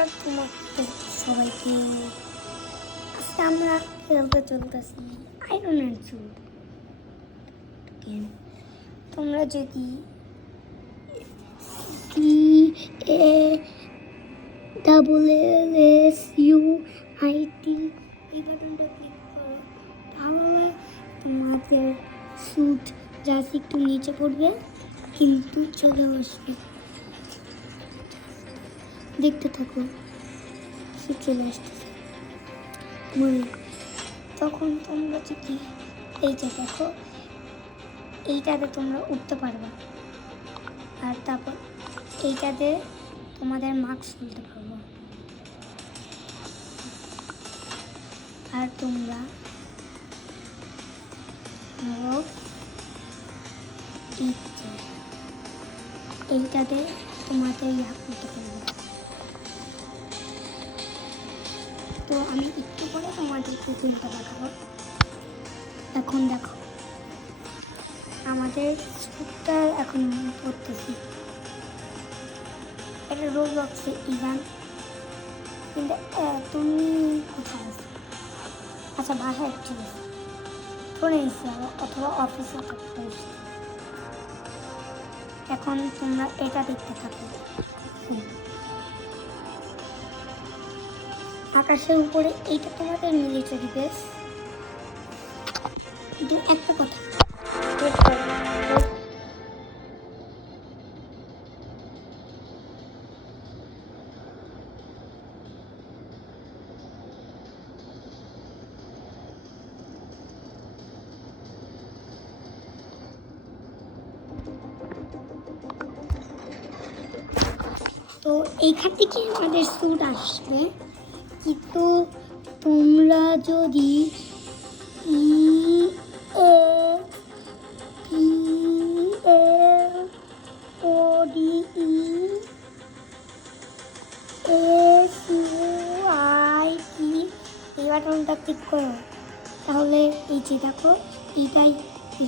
নমস্কার তোমাদের সবাইকে। আজকে আমরা খেলতে চলতেছি আয়রন অ্যান্ড সুট গেম। তোমরা যদি CASSUIT এই বাটনটা ক্লিক করো, তাহলে তোমাদের স্যুট জাস্ট একটু নিচে পড়বে, কিন্তু চলে আসবে। দেখতে থাকো, চলে আসতেছে। তখন তোমরা যদি এইটা দেখো, এইটাতে তোমরা উঠতে পারবে, আর তারপর এইটাতে তোমাদের মাস্ক খুলতে পারবো। আর তোমরা এইটাতে তোমাদের করতে পারবো। তো আমি একটু পরে তোমাদেরকে চিন্তা দেখাবো। এখন দেখো, আমাদের স্কুপটা এখন পড়তেছি। এটা রোবলক্সে ইভান। কিন্তু তুমি কোথায় আছো? আচ্ছা, বাসায় চলে ফোনে এসে অথবা অফিসে থাকতে। এখন তোমরা এটা দেখতে থাকো। আকাশের উপরে এইটা তোমাদের মিলিটারি বেস। কিন্তু একটা কথা, তো এইখান থেকে আমাদের স্যুট আসবে। কিন্তু তোমরা যদি এই বাটনটা ক্লিক করো, তাহলে এই যে দেখো, এইটাই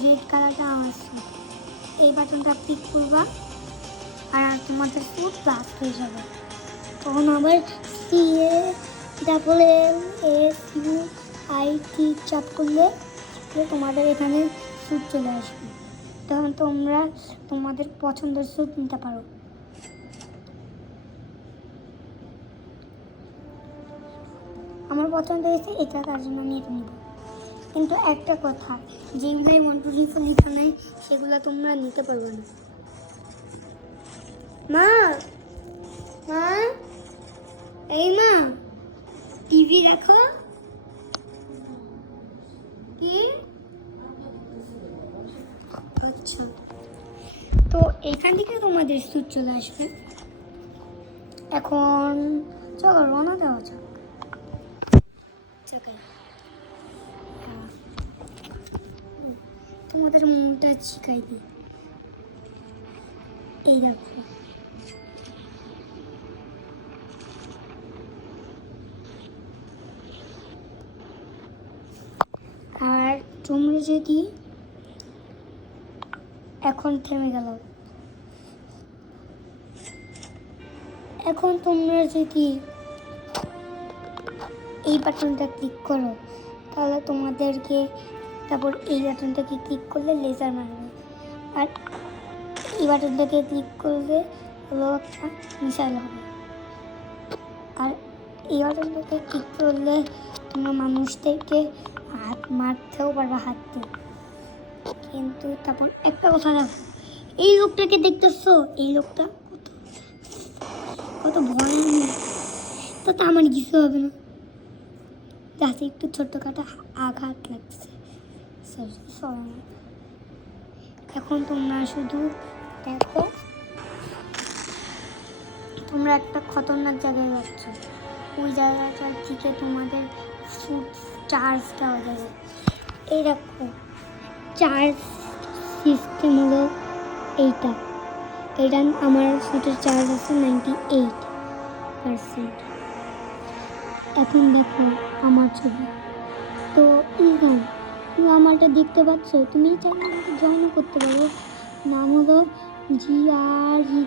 রেড কালারটা আমার স্যুট। এই বাটনটা ক্লিক করবা আর তোমাদের স্যুট ব্লাস্ট হয়ে যাবে। তখন আবার CASSUIT চাপ করলে তোমাদের এখানে স্যুট চলে আসবে। তখন তোমরা তোমাদের পছন্দের স্যুট নিতে পারো। আমার পছন্দ হয়েছে এটা, তার জন্য আমি এটা নিব। কিন্তু একটা কথা, যেগুলো 1 2 3 4 লেখা নাই সেগুলো তোমরা নিতে পারবে না। মা মা এই মা, টিভি দেখো। কি? আচ্ছা, তো এইখান থেকে তোমাদের স্যুট চলে আসবে। এখন চলো রওনা দেওয়া যাক। তোমাদের মনটা শিখাই দিই। এই দেখো, আর তোমরা যদি এখন থেমে গেল, এখন তোমরা যদি এই বাটনটা ক্লিক করো, তাহলে তোমাদেরকে তারপর এই বাটনটাকে ক্লিক করলে লেজার মারবে, আর এই বাটনটাকে ক্লিক করলে হলো একটা মিসাইল হবে, আর এই বাটনটাকে ক্লিক করলে তোমরা মানুষদেরকে হাত মারতেও পারবে, হাত দিয়ে। কিন্তু তারপর একটা কথা দেখো, এই লোকটাকে দেখতেছো, এই লোকটা কত কত ভয়ানক। তো আমার কিছু হবে না, যাতে একটু ছোট্টখাটো আঘাত লাগছে। এখন তোমরা শুধু দেখো, তোমরা একটা খতরনাক জায়গায় যাচ্ছ। ওই জায়গাটার থেকে তোমাদের স্যুট চার্জ দেওয়া যাবে। এই দেখো, চার্জ সিস্টেম হলো এইটা। এটা আমার স্যুটের চার্জ আছে 98%। এখন দেখো আমার ছবি। তো ইভান, তুমি আমারটা দেখতে পাচ্ছ? তুমি চাইলে আমাকে জয়েনও করতে পারো। নাম হলো GRENRL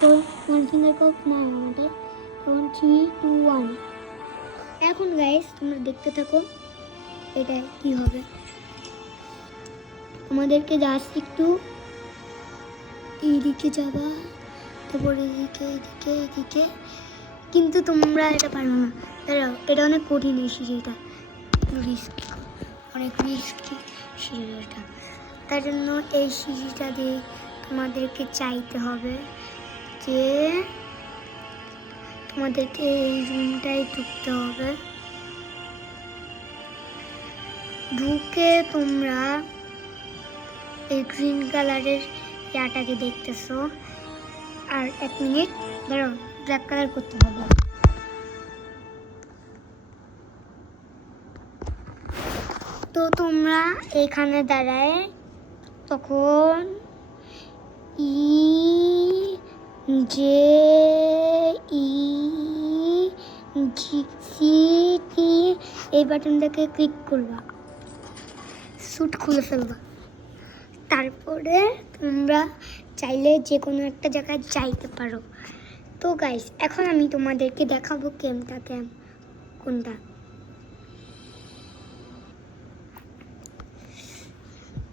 তারপর 1 ফিঙ্গার কক মারো আমাদের। তখন 3 2 1। এখন গাইস তোমরা দেখতে থাকো এটা কি হবে। তোমাদেরকে জাস্ট একটু এইদিকে যাবা, তারপর এদিকে, কিন্তু তোমরা এটা পারো না। দাঁড়াও, এটা অনেক কঠিন এই সিঁড়িটা, রিস্কি, অনেক রিস্কি সিঁড়িটা। তার জন্য এই সিঁড়িটা দিয়ে তোমাদেরকে চাইতে হবে যে তোমাদেরকে এই রুমটাই ঢুকতে হবে। ঢুকে তোমরা এই গ্রিন কালারের ইয়াটাকে দেখতেছো। আর 1 মিনিট দাঁড়াও, ব্ল্যাক কালার করতে হবে। তো তোমরা এখানে দাঁড়ায় তখন EJEGCT এই বাটনটাকে ক্লিক করবা, স্যুট খুলে ফেলবা। তারপরে তোমরা চাইলে যে কোনো একটা জায়গায় যাইতে পারো। তো গাইস এখন আমি তোমাদেরকে দেখাবো গেমটা কোনটা।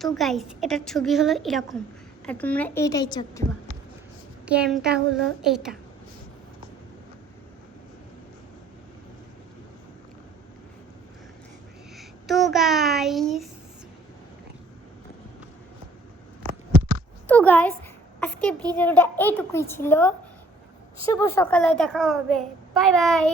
তো গাইস এটার ছবি হলো এরকম, আর তোমরা এইটাই চাপ দিবা। গেমটা হলো এইটা। তো গাইস আজকে ভিডিওটা এইটুকুই ছিল। শুভ সকালে দেখা হবে, বাই বাই।